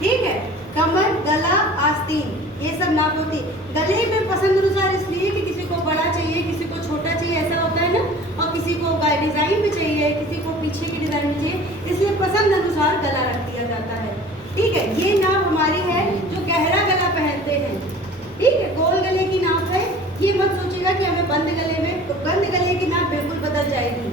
ठीक है। कमर, गला, आस्तीन, ये सब नाप होती है। गले में पसंद अनुसार इसलिए कि किसी को बड़ा चाहिए, किसी को छोटा चाहिए, ऐसा होता है ना, और किसी को डिजाइन में चाहिए, किसी को पीछे की डिजाइन में चाहिए, इसलिए पसंद अनुसार गला रख दिया जाता है। ठीक है, ये नाप हमारी है जो गहरा गला पहनते हैं। ठीक है, गोल गले की नाप है। ये मत सोचिएगा कि हमें बंद गले में, तो बंद गले की नाप बिल्कुल बदल जाएगी।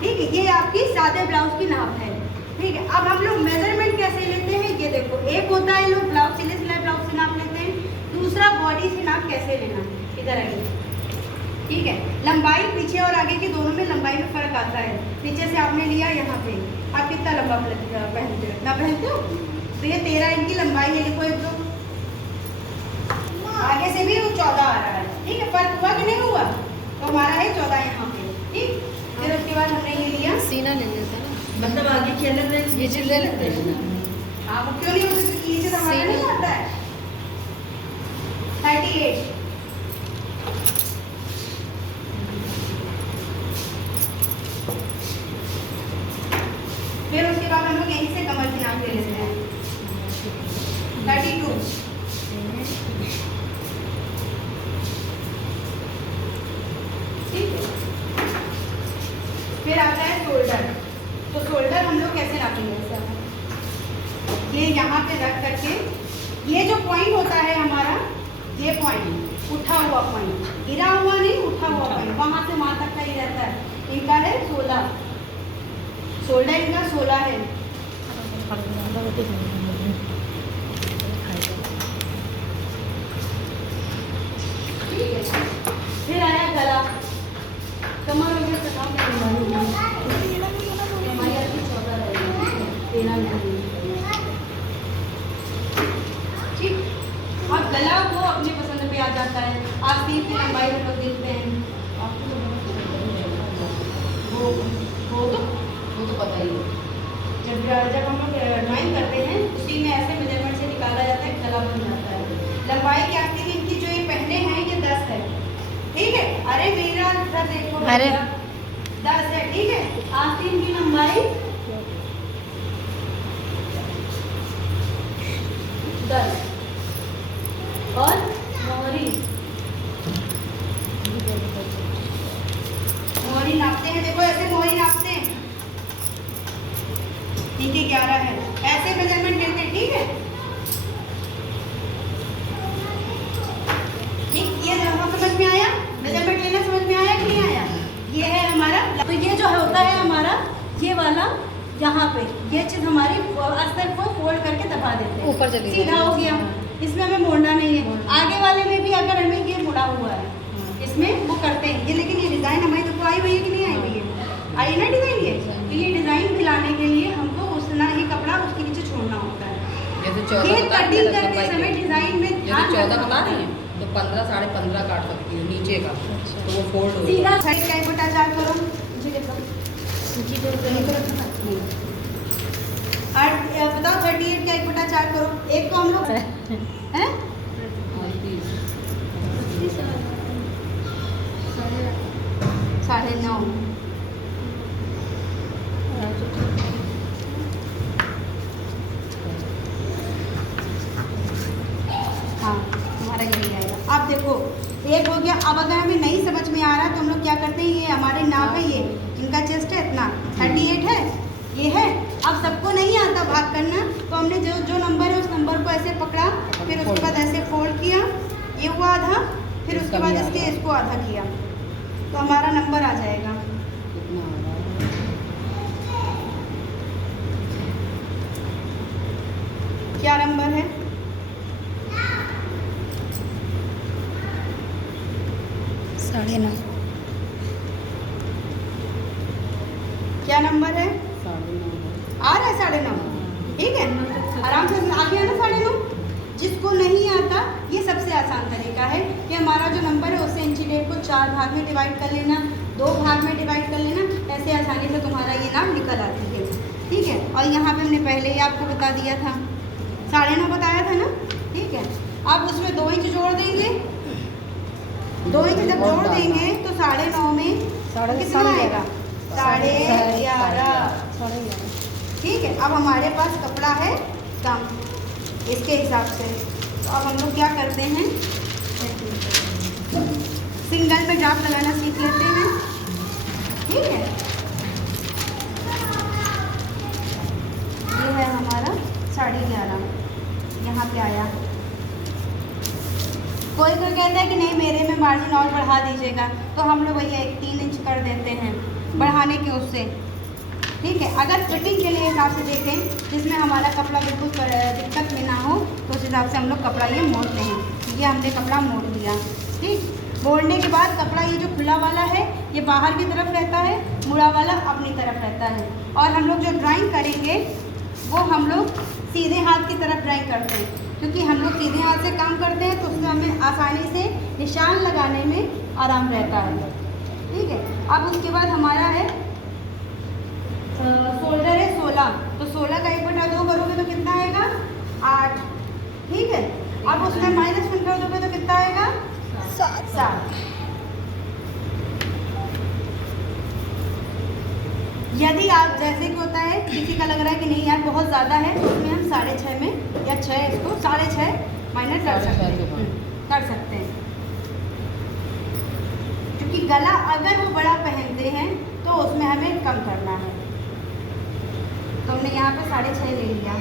ठीक है, ये आपकी सादे ब्लाउज की नाप है। ठीक है, अब हम लोग मेजरमेंट कैसे लेते हैं ये देखो। एक होता है लोग ब्लाउज सिले सिलाई ब्लाउज से नाप लेते हैं, दूसरा बॉडी से नाप कैसे लेना, इधर आइए। ठीक है, लंबाई पीछे और आगे के दोनों में लंबाई में फर्क आता है। पीछे से आपने लिया यहाँ पे, आप कितना लंबा पहनते हो, ना पहनते हो, तो ये 13 इंच की लंबाई है। लिखो एक दो, आगे से भी वो 14 आ रहा है। ठीक है, फर्क हुआ कि नहीं हुआ, तो हमारा है 14 यहाँ पे। ठीक, फिर उसके बाद हमने ये लिया सीना ले लेते हैं, मतलब आगे की अलग ये चीज ले लेते हैं। आप क्यों नहीं होते, क्योंकि ये चीज हमारा नहीं आता है। 38, फिर उसके बाद हम लोग यहीं से कमर की नाप ले लेते हैं। 32, ठीक है। फिर आता है शोल्डर। तो शोल्डर हम लोग कैसे नापेंगे, ये यहाँ पे रख करके, ये जो पॉइंट होता है हमारा, ये पॉइंट उठा हुआ पॉइंट, गिरा हुआ नहीं, उठा हुआ पॉइंट, वहां से वहां तक का ही रहता है। इनका है 16, शोल्डर इनका 16 है। ठीक है, फिर आया गला। कमर वगैरह हमारी आती 14 रहेगी, 13 नहीं। ठीक, और गला वो अपनी पसंद पे आ जाता है। आस्तीन की लंबाई हम लोग देखते हैं, वो तो पता ही है। जब हम लोग ड्राइंग करते हैं उसी में ऐसे मेजरमेंट से निकाला जाता है, गला बन जाता है। लंबाई की आस्तीन इनकी जो ये पहने हैं ये 10 है। ठीक है, अरे मेरा देखो, अरे 10 है। ठीक है, आस्तीन की लंबाई 10 और मोहरी नापते हैं। देखो ऐसे मोहरी नापते हैं, ठीक है 11 है, ऐसे मेजरमेंट लेते हैं। ठीक है, ठीक, ये समझ में आया, मेजरमेंट लेना समझ में आया कि नहीं आया। ये है हमारा, तो ये जो होता है हमारा ये वाला, यहाँ पे ये चीज हमारी अस्तर को फोल्ड करके दबा देते हैं, ऊपर चली सीधा हो गया। इसमें हमें मोड़ना नहीं है। आगे वाले में भी अगर हमें ये मुड़ा हुआ है, इसमें वो करते हैं ये, लेकिन ये डिजाइन हमारी तो आई हुई है कि नहीं आई हुई है, आई ना डिजाइन ये, तो ये डिजाइन दिलाने के लिए हमको उतना ही कपड़ा उसके नीचे छोड़ना होता है। ये कटिंग करते समय डिजाइन में ध्यान 14 बता रही हैं तो 15 साढ़े 15 काट सकती है नीचे का, तो वो फोल्ड हो सीधा साइड का 1/4 करो। और बताओ 38 का 1/4 करो। एक को हम लोग हैं 9.5। हाँ, हमारा यही आएगा। अब देखो एक हो गया। अब अगर हमें नहीं समझ में आ रहा तो हम लोग क्या करते हैं, ये हमारे नाप है, ये इनका चेस्ट है इतना, 38 है, ये है। अब सबको नहीं आता भाग करना, तो हमने जो नंबर है उस नंबर को ऐसे पकड़ा, फिर उसके बाद ऐसे फोल्ड किया, ये हुआ आधा, फिर उसके बाद इसको आधा किया, तो हमारा नंबर आ जाएगा। क्या नंबर है, साढ़े 9। क्या नंबर है, आ रहा है 9.5। ठीक है, आराम से आ गया ना 9.5। जिसको नहीं आता, ये सबसे आसान तरीका है कि हमारा जो नंबर है उससे इंची टेप को 4 भाग में डिवाइड कर लेना, 2 भाग में डिवाइड कर लेना, ऐसे आसानी से तुम्हारा ये नाम निकल आती है। ठीक है, और यहाँ पे हमने पहले ही आपको बता दिया था, 9.5 बताया था ना। ठीक है, अब उसमें 2 इंच जोड़ देंगे, 2 इंच जब जोड़ देंगे तो 9.5 में कितना आएगा, 11.5। ठीक है, अब हमारे पास कपड़ा है कम, इसके हिसाब से। तो अब हम लोग क्या करते हैं, सिंगल में जाप लगाना सीख लेते हैं। ठीक है, ये है हमारा 11.5 यहाँ पे आया। कोई कहता है कि नहीं मेरे में मार्जिन और बढ़ा दीजिएगा, तो हम लोग वही 3 इंच कर देते हैं बढ़ाने के उससे। ठीक है, अगर फिटिंग के लिए हिसाब से देखें जिसमें हमारा कपड़ा बिल्कुल दिक्कत में ना हो, तो उस हिसाब से हम लोग कपड़ा ये मोड़ते हैं। ये हमने कपड़ा मोड़ दिया। ठीक, मोड़ने के बाद कपड़ा ये जो खुला वाला है ये बाहर की तरफ रहता है, मुड़ा वाला अपनी तरफ रहता है। और हम लोग जो ड्राइंग करेंगे वो हम लोग सीधे हाथ की तरफ ड्राइंग करते हैं, क्योंकि हम लोग सीधे हाथ से काम करते हैं तो उसमें हमें आसानी से निशान लगाने में आराम रहता है। ठीक है, अब उसके बाद हमारा है शोल्डर है 16, तो 16 का 1/2 करोगे तो कितना आएगा 8। ठीक है, अब उसमें -1 कर दोगे तो कितना आएगा 7। यदि आप जैसे कि होता है किसी का लग रहा है कि नहीं यार बहुत ज़्यादा है, तो उसमें हम 6.5 में या 6 इसको 6.5 माइनस कर सकते हैं। क्योंकि गला अगर वो बड़ा पहनते हैं तो उसमें हमें कम करना है। तो हमने यहाँ पे 6.5 ले लिया।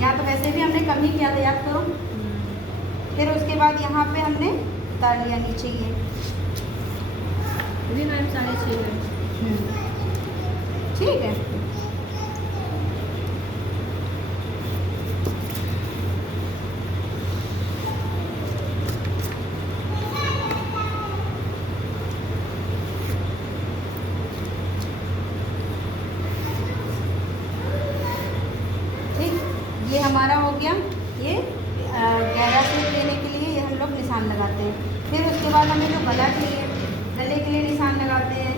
यहाँ पे वैसे भी हमने कम ही किया था, याद करो। फिर उसके बाद यहाँ पे हमने उतार लिया नीचे ये भी मैम 6.5। ठीक है, ये हमारा हो गया। ये 11 से लेने के लिए ये हम लोग निशान लगाते हैं। फिर उसके बाद हमें जो गला चाहिए, गले के लिए निशान लगाते हैं।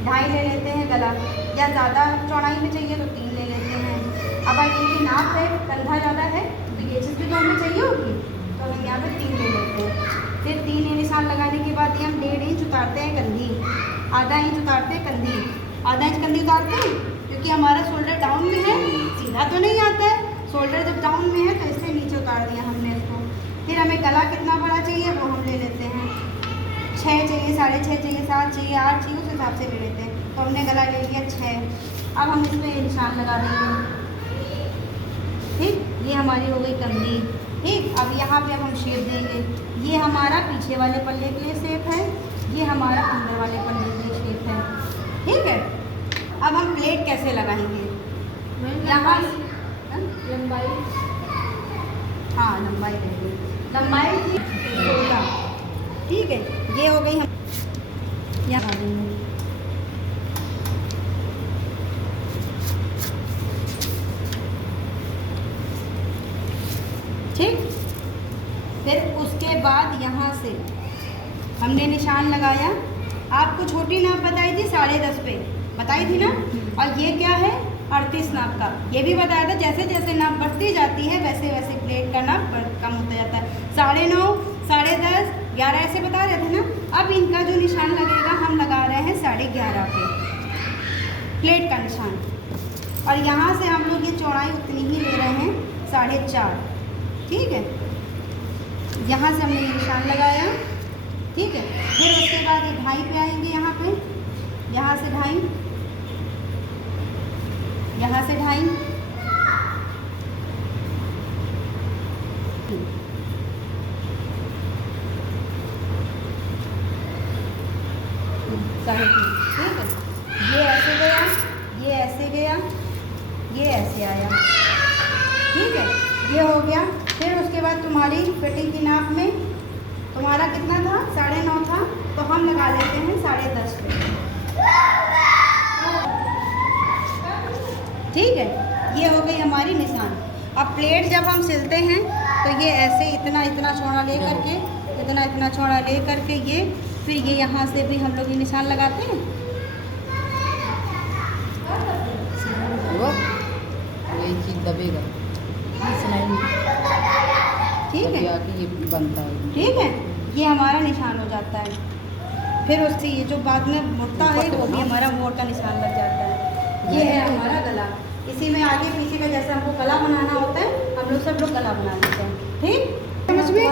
2.5 ले लेते हैं गला, या ज़्यादा चौड़ाई में चाहिए तो 3 ले लेते हैं। अब अगर इनकी नाप है, कंधा ज़्यादा है तो ये चीज़ भी तो हमें चाहिए होगी, तो हम यहाँ पे 3 ले लेते हैं। फिर 3 निशान लगाने के बाद ये हम 1.5 इंच उतारते हैं कंधी, आधा इंच उतारते हैं कंधी, आधा इंच कंधी उतारते हैं क्योंकि हमारा शोल्डर डाउन में है, सीधा तो नहीं आता है। शोल्डर जब डाउन में है तो इसलिए नीचे उतार दिया हमने इसको। फिर हमें गला कितना बड़ा चाहिए वो हम ले लेते हैं, 6 चाहिए, 6.5 चाहिए, 7 चाहिए, 8 चाहिए, उस हिसाब से ले लेते हैं। तो हमने गला ले लिया 6। अब हम इसमें निशान लगा देंगे। ठीक, ये हमारी हो गई कंधी। ठीक, अब यहाँ पे हम शेप देंगे। ये हमारा पीछे वाले पल्ले के लिए शेप है, ये हमारा अंदर वाले पल्ले के लिए शेप है। ठीक है, अब हम प्लेट कैसे लगाएंगे, यहाँ लंबाई, हाँ लंबाई देंगे। लंबाई थी 16। ठीक है, ये हो गई हम यहाँ देंगे। ठीक, फिर उसके बाद यहाँ से हमने निशान लगाया। आपको छोटी नाप बताई थी 10.5 पे बताई थी ना, और ये क्या है 38 नाप का, ये भी बताया था। जैसे जैसे नाप बढ़ती जाती है वैसे वैसे प्लेट का नाप कम होता जाता है। 9.5, 10.5, 11 ऐसे बता रहे थे ना। अब इनका जो निशान लगेगा हम लगा रहे हैं 11.5 पे प्लेट का निशान, और यहाँ से हम लोग ये चौड़ाई उतनी ही ले रहे हैं 4.5। ठीक है, यहाँ से हमने ये निशान लगाया। ठीक है, फिर उसके बाद ये 2.5 पे आएंगे, यहाँ पे, यहाँ से 2.5, यहाँ से 2.5, ठीक है, ये ऐसे गया, ये ऐसे गया, ये ऐसे आया। ठीक है, ये हो गया। फिर उसके बाद तुम्हारी फिटिंग की नाप में तुम्हारा कितना था 9.5 था, तो हम लगा लेते हैं 10.5 पे। ठीक है, ये हो गई हमारी निशान। अब प्लेट जब हम सिलते हैं तो ये ऐसे इतना इतना चौड़ा ले करके, इतना इतना चौड़ा ले करके ये, फिर ये यहाँ से भी हम लोग ये निशान लगाते हैं। ये चीज़ दबेगा, ठीक है, ये बनता है। ठीक है, ये हमारा निशान हो जाता है। फिर उससे ये जो बाद में मुड़ता है वो भी हमारा मोड़ का निशान लग जाता है। ये है हमारा गला। इसी में आगे पीछे का जैसा हमको गला बनाना होता है सब लोग गला बना लेते हैं। ठीक समझ में?